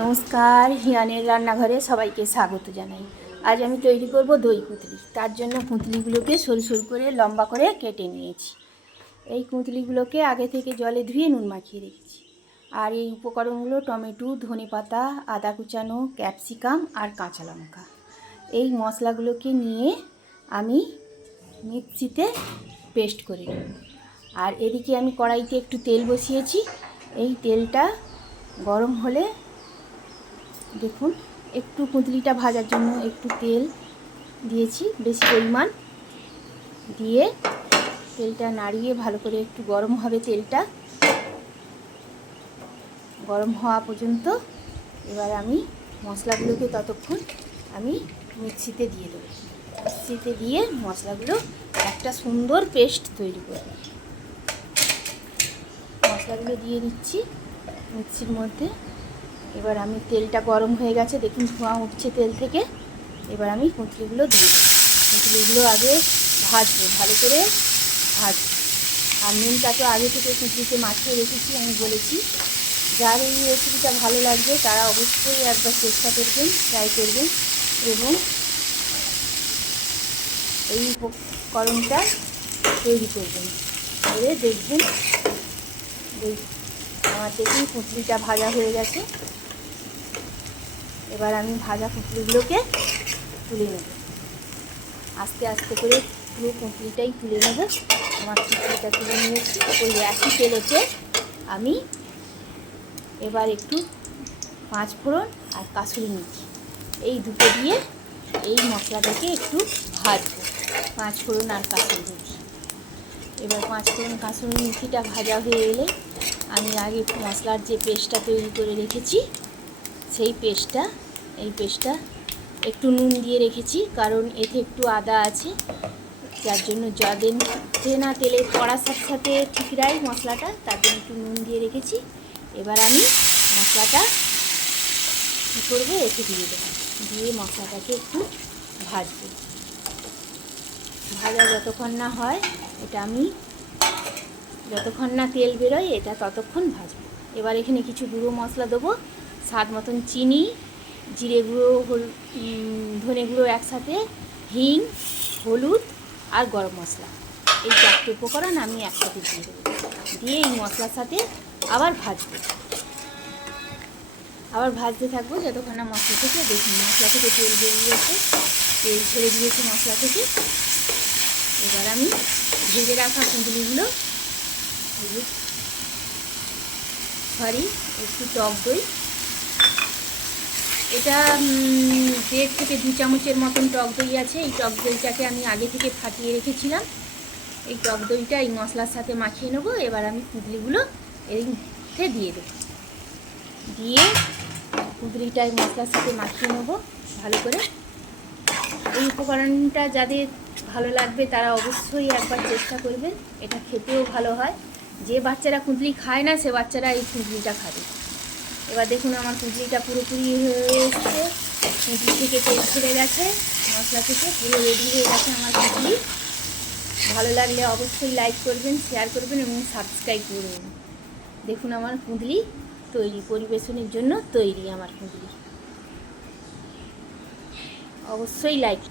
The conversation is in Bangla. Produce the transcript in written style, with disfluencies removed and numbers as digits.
নমস্কার, হিয়ানের রান্নাঘরে সবাইকে স্বাগত জানাই। আজ আমি তৈরি করব দই কুঁতলি। তার জন্য কুঁতলিগুলোকে সরু সরু করে লম্বা করে কেটে নিয়েছি। এই কুঁতলিগুলোকে আগে থেকে জলে ধুয়ে নুন মাখিয়ে রেখেছি। আর এই উপকরণগুলো টমেটো, ধনেপাতা, আদা কুচানো, ক্যাপসিকাম আর কাঁচা লঙ্কা। এই মশলাগুলোকে নিয়ে আমি মিক্সিতে পেস্ট করে নেব। আর এদিকে আমি কড়াইতে একটু তেল বসিয়েছি। এই তেলটা গরম হলে দেখুন, একটু কুঁতলিটা ভাজার জন্য একটু তেল দিয়েছি, বেশি পরিমাণ দিয়ে তেলটা নাড়িয়ে ভালো করে একটু গরম হবে। তেলটা গরম হওয়া পর্যন্ত এবার আমি মশলাগুলোকে ততক্ষণ আমি মিক্সিতে দিয়ে দেবো। মিক্সিতে দিয়ে মশলাগুলো একটা সুন্দর পেস্ট তৈরি করব। মশলাগুলো দিয়ে দিচ্ছি মিক্সির মধ্যে। এবার আমি তেলটা গরম হয়ে গেছে, দেখুন ধোঁয়া উঠছে তেল থেকে। এবার আমি কুঁতলিগুলো দিয়ে দিই। কুঁতলিগুলো আগে ভাজবো, ভালো করে ভাজবো। আর নুনটা তো আগে থেকে কুঁতলিতে মাখিয়ে রেখেছি, আমি বলেছি। যার এই রেসিপিটা ভালো লাগবে তারা অবশ্যই একবার চেষ্টা করবেন, ট্রাই করবেন এবং এই উপকরণটা তৈরি করবেন, করে দেখবেন। আমার দেখুন কুঁতলিটা ভাজা হয়ে গেছে। এবার আমি ভাজা কুঁতলিগুলোকে তুলে নেব। আস্তে আস্তে করে পুরো কুঁতলিটাই তুলে নেব। আমার কুঁতলিটা তুলে নিয়েছি। ওই একই তেলেতে আমি এবার একটু পাঁচফোড়ন আর কাসুরি মেথি এই দুটো দিয়ে এই মশলাটাকে একটু ভাজবো। পাঁচফোড়ন আর কাসুরি মেথি। এবার পাঁচফোড়ন কাসুরি মেথিটা ভাজা হয়ে এলে আমি আগে মশলার যে পেস্টটা তৈরি করে রেখেছি সেই পেস্টটা একটু নুন দিয়ে রেখেছি, কারণ এতে একটু আদা আছে, যার জন্য যাতে না তেলে পড়ার সাথে সাথে ঠিকরাই মশলাটা, তার জন্য একটু নুন দিয়ে রেখেছি। এবার আমি মশলাটা কী করবো, এতে দিয়ে দেবো। দিয়ে মশলাটাকে একটু ভাজবো। ভাজা যতক্ষণ না হয়, এটা আমি যতক্ষণ না তেল বেরোয় এটা ততক্ষণ ভাজবো। এবার এখানে কিছু গুঁড়ো মশলা দেবো, স্বাদ মতন চিনি, জিরে গুঁড়ো, ধনে গুঁড়ো একসাথে, হিং, হলুদ আর গরম মশলা। এই চারটে উপকরণ আমি একসাথে দিয়ে দেবো। দিয়ে এই মশলার সাথে আবার ভাজবো। আবার ভাজতে থাকবো যতক্ষণ না মশলা থেকে, দেখুন মশলা থেকে তেল বেরিয়েছে, তেল ছেড়ে দিয়েছে মশলা থেকে। এবার আমি ভেজে রাখা কুঁদলিগুলো, একটু টক দই, এটা 1.5 থেকে 2 চামচের মতন টক দই আছে। এই টক দইটাকে আমি আগে থেকে ফাটিয়ে রেখেছিলাম। এই টক দইটা এই মশলার সাথে মাখিয়ে নেবো। এবার আমি কুঁদলিগুলো এর মধ্যে দিয়ে দেবো। দিয়ে কুঁদলিটা এই মশলার সাথে মাখিয়ে নেবো ভালো করে। এই উপকরণটা যাদের ভালো লাগবে তারা অবশ্যই একবার চেষ্টা করবেন। এটা খেতেও ভালো হয়। যে বাচ্চারা কুঁদলি খায় না সে বাচ্চারা এই কুঁদলিটা খাবে। এবার দেখুন আমার কুঁদলিটা পুরোপুরি হয়ে এসছে, কুঁদলি থেকে তেল ছেড়ে গেছে, মশলা থেকে পুরো রেডি হয়ে গেছে আমার কুঁদলি। ভালো লাগলে অবশ্যই লাইক করবেন, শেয়ার করবেন এবং সাবস্ক্রাইব করবেন। দেখুন আমার কুঁদলি তৈরি, পরিবেশনের জন্য তৈরি আমার কুঁদলি। অবশ্যই লাইক